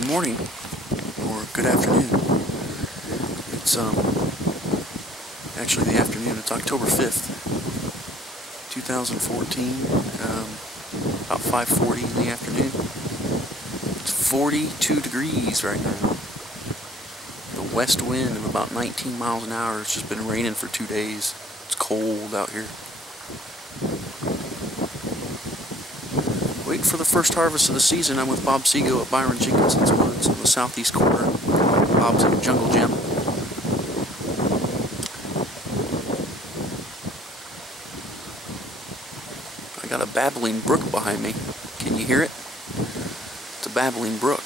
good morning or good afternoon. It's actually the afternoon. It's October 5th, 2014, about 5:40 in the afternoon. It's 42 degrees right now. The west wind of about 19 miles an hour. It's just been raining for 2 days. It's cold out here. Waiting for the first harvest of the season. I'm with Bob Seago at Byron Jenkinson's Woods on the southeast corner. Bob's in Jungle Gym. I got a babbling brook behind me. Can you hear it? It's a babbling brook.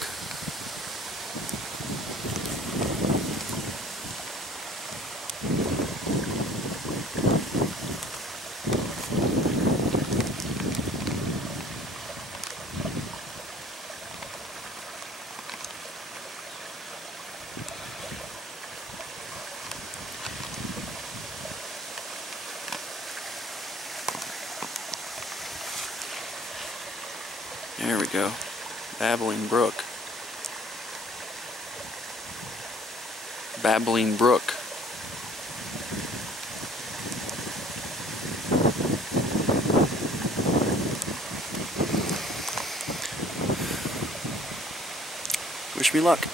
There we go. Babbling Brook. Babbling Brook. Wish me luck.